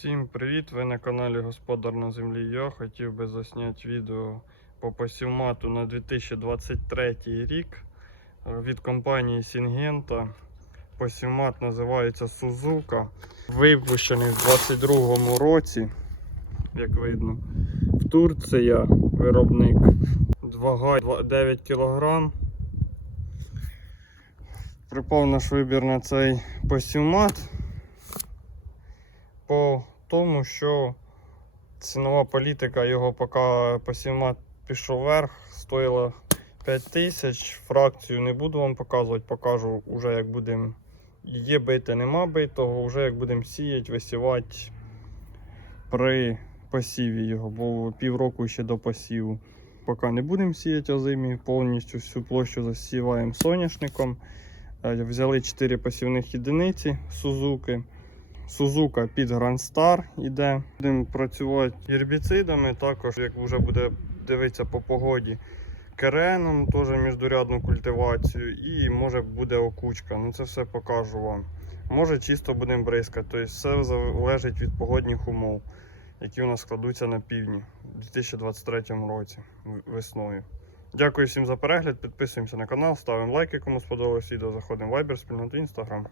Всім привіт! Ви на каналі Господар на землі. Я хотів би засняти відео по посівмату на 2023 рік е, від компанії Сінгента. Посівмат називається Сузука. Випущений в 2022 році, як видно. В Турція виробник. Вага 9 кг. Припав наш вибір на цей посівмат по тому, що цінова політика його поки посівмат пішов вверх, стоїла 5 тисяч. Фракцію не буду вам показувати, покажу вже як будемо. Є бити, нема битого, вже як будемо сіяти, висівати при посіві його, бо півроку ще до посіву. Поки не будемо сіяти озимі, повністю всю площу засіваємо соняшником. Е, Взяли 4 посівних єдиниці Сузуки. Сузука під Star іде. Будемо працювати гербіцидами, також, як вже буде дивитися по погоді, кереном, теж міждурядну культивацію, і може буде окучка. Ну це все покажу вам. Може чисто будемо бризкати, тобто все залежить від погодних умов, які у нас складуться на півдні у 2023 році весною. Дякую всім за перегляд, підписуємося на канал, ставимо лайки, кому сподобалось відео, заходимо в Viber, спільноту Instagram.